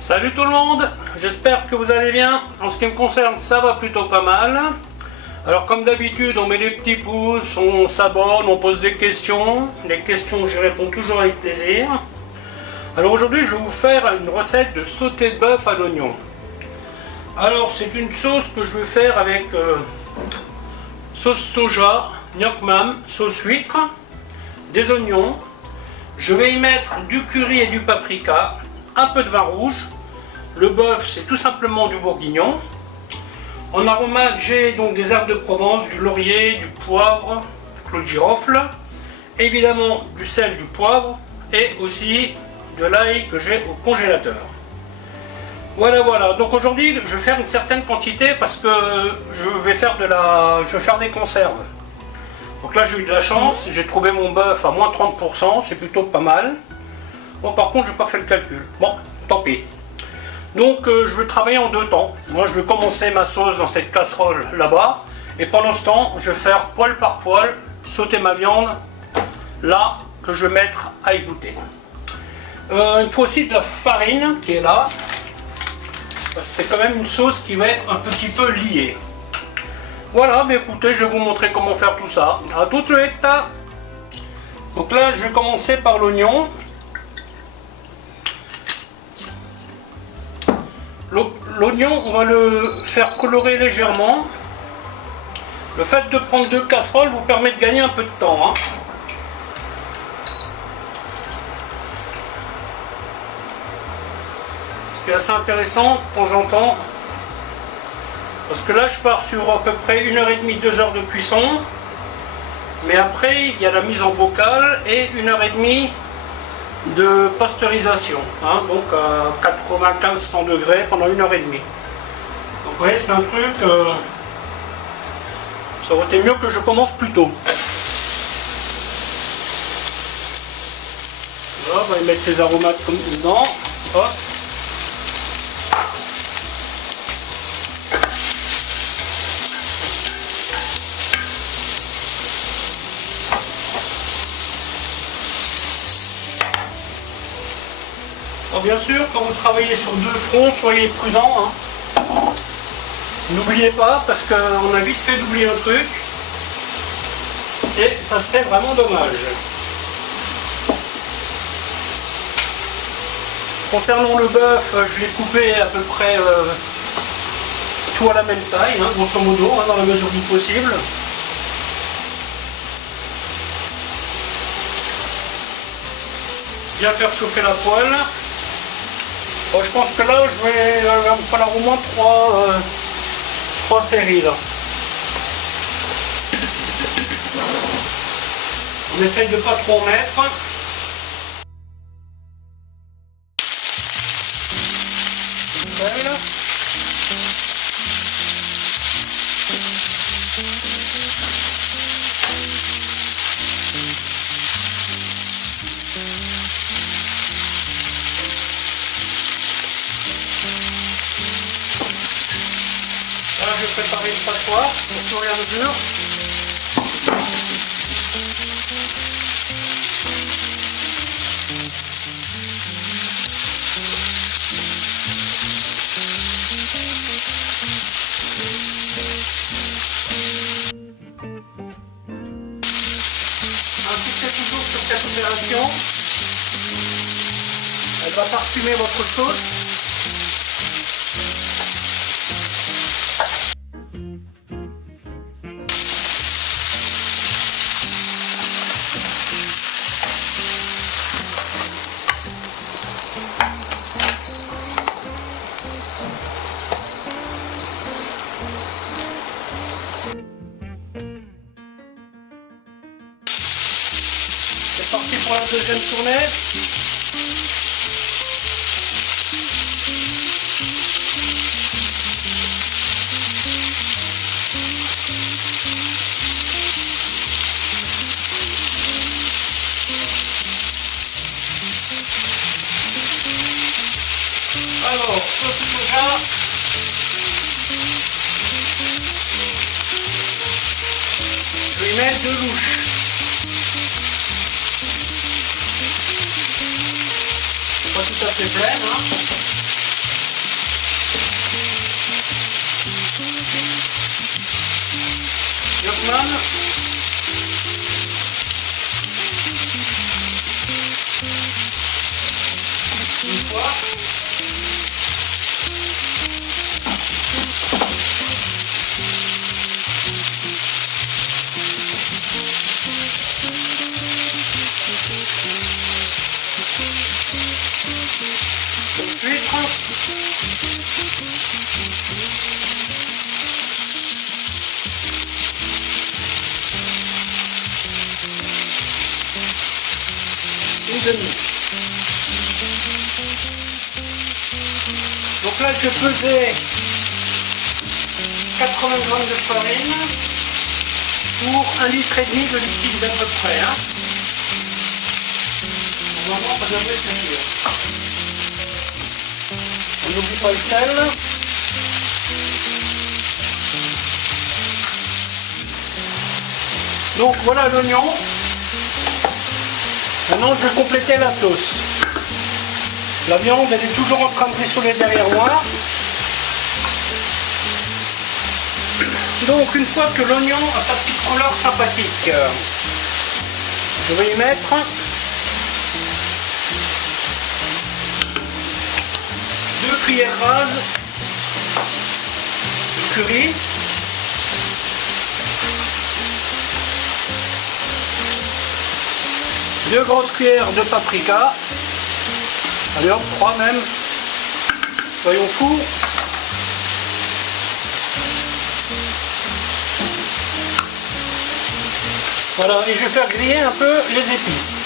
Salut tout le monde, j'espère que vous allez bien. En ce qui me concerne, ça va plutôt pas mal. Alors comme d'habitude, on met des petits pouces, on s'abonne, on pose des questions. Les questions, j'y réponds toujours avec plaisir. Alors aujourd'hui, je vais vous faire une recette de sauté de bœuf à l'oignon. Alors c'est une sauce que je vais faire avec sauce soja, gnoc mam, sauce huître, des oignons. Je vais y mettre du curry et du paprika, un peu de vin rouge. Le bœuf, c'est tout simplement du bourguignon. En aromate, j'ai donc des herbes de Provence, du laurier, du poivre, du clou de girofle, évidemment du sel, du poivre et aussi de l'ail que j'ai au congélateur. Voilà. Donc aujourd'hui, je vais faire une certaine quantité parce que je vais faire des conserves. Donc là, j'ai eu de la chance, j'ai trouvé mon bœuf à moins 30%, c'est plutôt pas mal. Bon, par contre, je n'ai pas fait le calcul. Bon, tant pis. Donc, je vais travailler en deux temps. Moi, je vais commencer ma sauce dans cette casserole là-bas. Et pendant ce temps, je vais faire poêle par poêle, sauter ma viande là, que je vais mettre à égoutter. Il faut aussi de la farine qui est là. Parce que c'est quand même une sauce qui va être un petit peu liée. Voilà, mais écoutez, je vais vous montrer comment faire tout ça. A tout de suite. Donc là, je vais commencer par l'oignon. L'oignon, on va le faire colorer légèrement. Le fait de prendre deux casseroles vous permet de gagner un peu de temps. Ce qui est assez intéressant de temps en temps. Parce que là, je pars sur à peu près 1h30, 2 heures de cuisson. Mais après, il y a la mise en bocal et 1h30 de pasteurisation, donc à 95-100 degrés pendant 1h30. Donc vous voyez, c'est un truc, ça aurait été mieux que je commence plus tôt. Là, on va y mettre les aromates comme dedans. Hop. Alors bien sûr, quand vous travaillez sur deux fronts, soyez prudents. N'oubliez pas, parce qu'on a vite fait d'oublier un truc. Et ça serait vraiment dommage. Concernant le bœuf, je l'ai coupé à peu près tout à la même taille, grosso modo, dans la mesure du possible. Bien faire chauffer la poêle. Bon, je pense que là, je vais me falloir au moins 3 séries là. On essaye de pas trop en mettre. Nickel. Là, je vais préparer une passoire au fur et à mesure. Insistez toujours sur cette opération. Elle va parfumer votre sauce. C'est parti pour la deuxième tournée. Alors, sauce soja. Je vais y mettre 2 louches. Pas tout à fait pleine, Jurman. Une fois. Une demi. Donc là je pesais 80 grammes de farine pour 1,5 litre de liquide d'à peu près. Hein. Normalement ça devrait suffire. On n'oublie pas le sel. Donc voilà l'oignon. Maintenant je vais compléter la sauce. La viande elle est toujours en train de rissoler derrière moi. Donc une fois que l'oignon a sa petite couleur sympathique, je vais y mettre deux cuillères rases de curry. Deux grosses cuillères de paprika. Allez hop, 3 même. Soyons fous. Voilà, et je vais faire griller un peu les épices.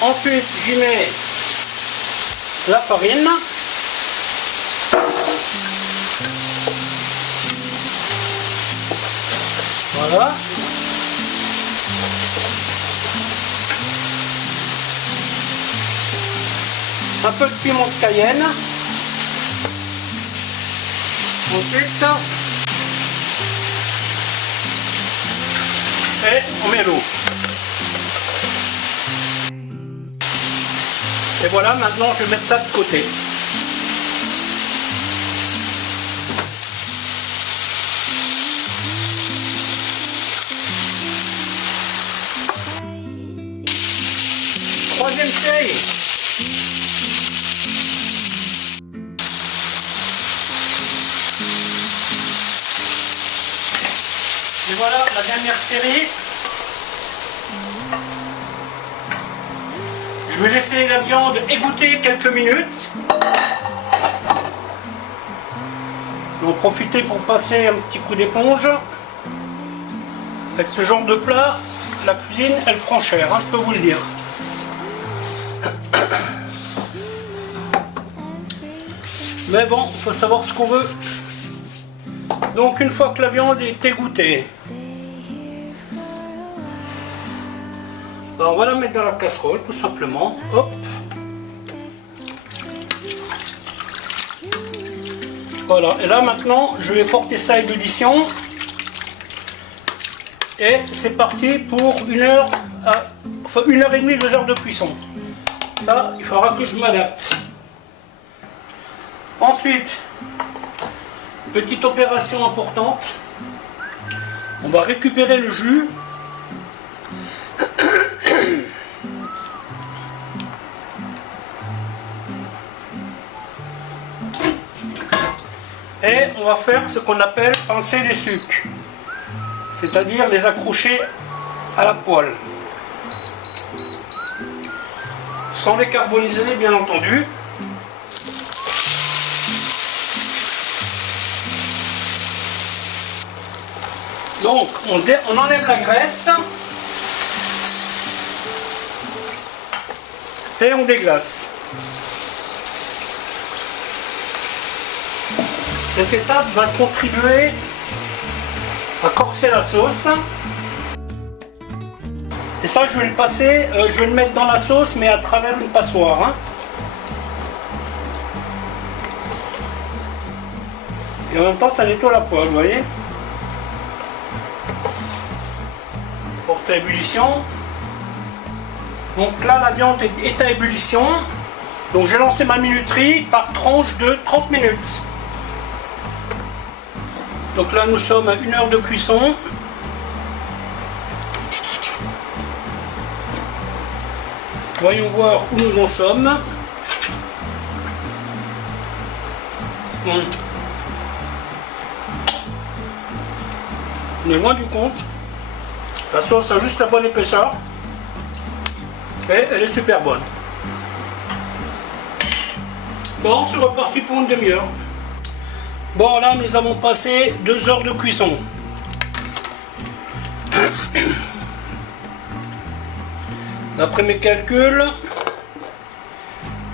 Ensuite, j'y mets la farine. Voilà. Un peu de piment de Cayenne. Ensuite, et on met l'eau. Et voilà, maintenant je vais mettre ça de côté. Troisième série. Et voilà la dernière série. Je vais laisser la viande égoutter quelques minutes. Je vais en profiter pour passer un petit coup d'éponge. Avec ce genre de plat, la cuisine elle prend cher, hein, je peux vous le dire. Mais bon, il faut savoir ce qu'on veut. Donc une fois que la viande est égouttée, ben, on va la mettre dans la casserole tout simplement. Hop. Voilà, et là maintenant je vais porter ça à ébullition. Et c'est parti pour 1 heure, enfin 1h30, 2 heures de cuisson. Ça, il faudra que je m'adapte. Ensuite, petite opération importante, on va récupérer le jus. Et on va faire ce qu'on appelle pincer les sucs, c'est-à-dire les accrocher à la poêle. Sans les carboniser bien entendu. Donc on enlève la graisse et on déglace. Cette étape va contribuer à corser la sauce. Et ça je vais le passer, je vais le mettre dans la sauce mais à travers une passoire. Hein. Et en même temps ça nettoie la poêle, vous voyez. Porte à ébullition. Donc là la viande est à ébullition. Donc j'ai lancé ma minuterie par tranche de 30 minutes. Donc là nous sommes à 1 heure de cuisson. Voyons voir où nous en sommes. On est loin du compte. La sauce a juste la bonne épaisseur. Et elle est super bonne. Bon, c'est reparti pour une demi-heure. Bon, là, nous avons passé 2 heures de cuisson. D'après mes calculs,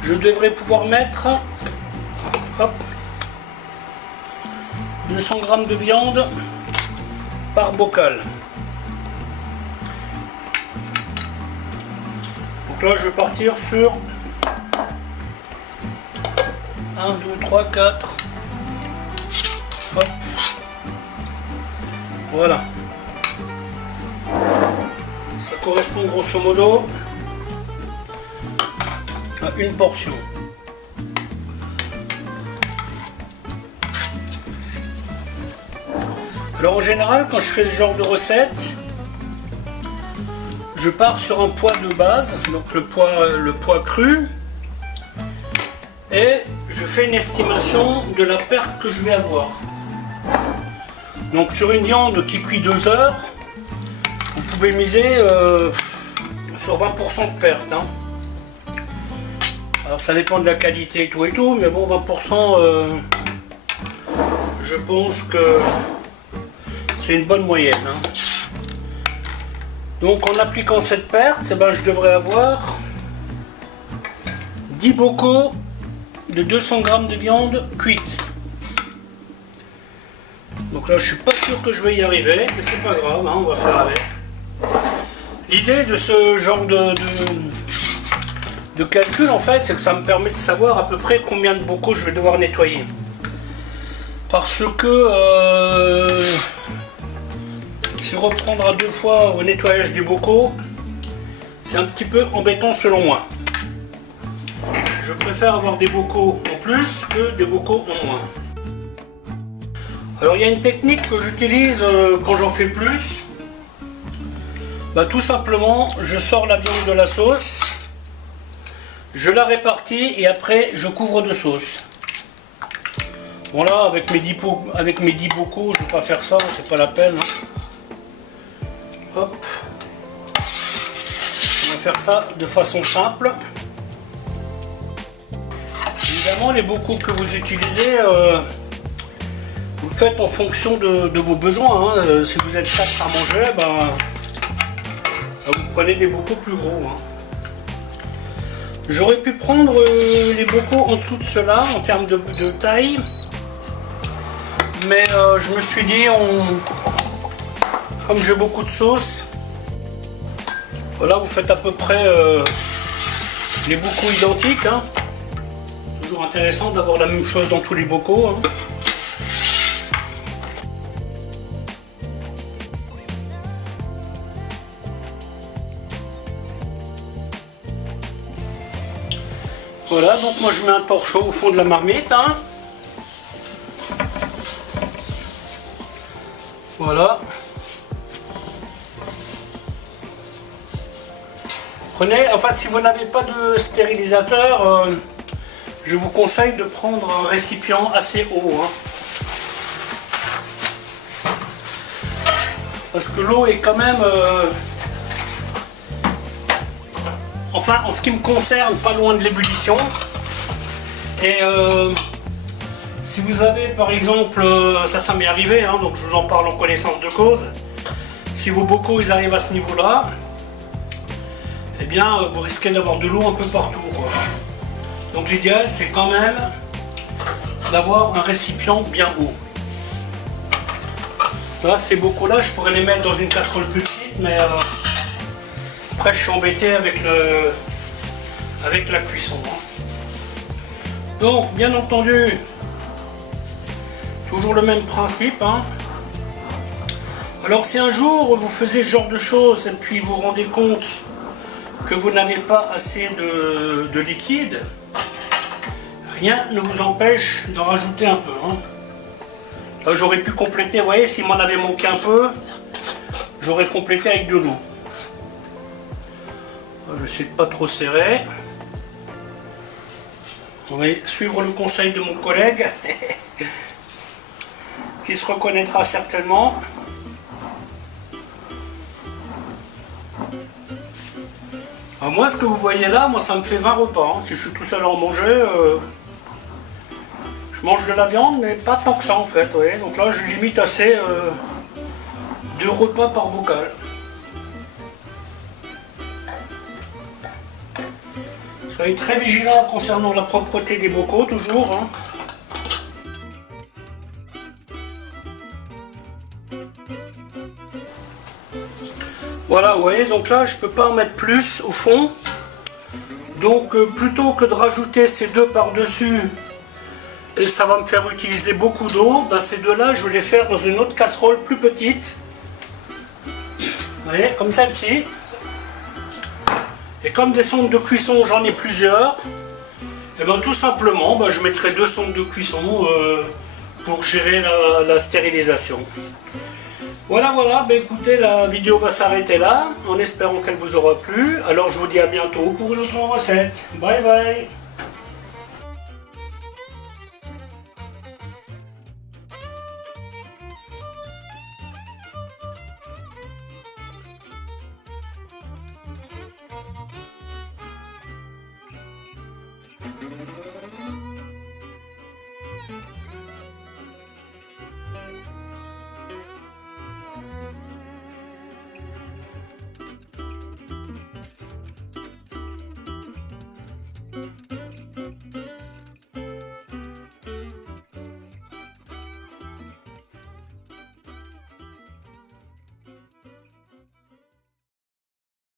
je devrais pouvoir mettre 200 g de viande par bocal. Donc là, je vais partir sur 1, 2, 3, 4. Hop. Voilà. Ça correspond grosso modo à une portion. Alors en général, quand je fais ce genre de recette, je pars sur un poids de base, donc le poids cru, et je fais une estimation de la perte que je vais avoir. Donc sur une viande qui cuit 2 heures, vous pouvez miser sur 20% de perte. Hein. Alors ça dépend de la qualité et tout, mais bon, 20%, je pense que c'est une bonne moyenne. Hein. Donc en appliquant cette perte, eh ben, je devrais avoir 10 bocaux de 200 g de viande cuite. Donc là je suis pas sûr que je vais y arriver, mais c'est pas grave, hein, on va faire avec. L'idée de ce genre de calcul en fait, c'est que ça me permet de savoir à peu près combien de bocaux je vais devoir nettoyer. Parce que si reprendre à 2 fois au nettoyage des bocaux, c'est un petit peu embêtant selon moi. Je préfère avoir des bocaux en plus que des bocaux en moins. Alors il y a une technique que j'utilise quand j'en fais plus. Bah, tout simplement, je sors la viande de la sauce, je la répartis et après je couvre de sauce. Voilà, avec mes 10 bocaux, je ne vais pas faire ça, c'est pas la peine. Hein. Hop. On va faire ça de façon simple. Évidemment, les bocaux que vous utilisez, vous le faites en fonction de vos besoins. Hein. Si vous êtes 4 à manger, ben, vous prenez des bocaux plus gros. Hein. J'aurais pu prendre les bocaux en dessous de cela en termes de taille. Mais je me suis dit, comme j'ai beaucoup de sauce, voilà, vous faites à peu près les bocaux identiques. Hein. Toujours intéressant d'avoir la même chose dans tous les bocaux. Hein. Voilà, donc moi je mets un torchon au fond de la marmite. Hein. Voilà. Prenez, enfin si vous n'avez pas de stérilisateur, je vous conseille de prendre un récipient assez haut. Hein. Parce que l'eau est quand même, enfin en ce qui me concerne, pas loin de l'ébullition. Et si vous avez par exemple, ça m'est arrivé, hein, donc je vous en parle en connaissance de cause, si vos bocaux ils arrivent à ce niveau là, eh bien vous risquez d'avoir de l'eau un peu partout, quoi. Donc l'idéal c'est quand même d'avoir un récipient bien haut. Là, ces bocaux là je pourrais les mettre dans une casserole plus petite, mais après je suis embêté avec la cuisson. Hein. Donc bien entendu, toujours le même principe. Hein. Alors si un jour vous faisiez ce genre de choses et puis vous vous rendez compte que vous n'avez pas assez de liquide, rien ne vous empêche d'en rajouter un peu. Hein. Là, j'aurais pu compléter, vous voyez, s'il m'en avait manqué un peu, j'aurais complété avec de l'eau. Je vais essayer de pas trop serrer. On va suivre le conseil de mon collègue, qui se reconnaîtra certainement. Alors moi, ce que vous voyez là, moi, ça me fait 20 repas. Hein. Si je suis tout seul à en manger, je mange de la viande, mais pas tant que ça en fait. Vous voyez. Donc là, je limite assez 2 repas par bocal. Soyez très vigilants concernant la propreté des bocaux, toujours. Hein. Voilà, vous voyez, donc là, je ne peux pas en mettre plus au fond. Donc, plutôt que de rajouter ces 2 par-dessus, et ça va me faire utiliser beaucoup d'eau, ben, ces 2-là, je vais les faire dans une autre casserole plus petite. Vous voyez, comme celle-ci. Et comme des sondes de cuisson, j'en ai plusieurs, et ben tout simplement, ben, je mettrai 2 sondes de cuisson pour gérer la stérilisation. Voilà, ben écoutez, la vidéo va s'arrêter là, en espérant qu'elle vous aura plu. Alors je vous dis à bientôt pour une autre recette. Bye bye.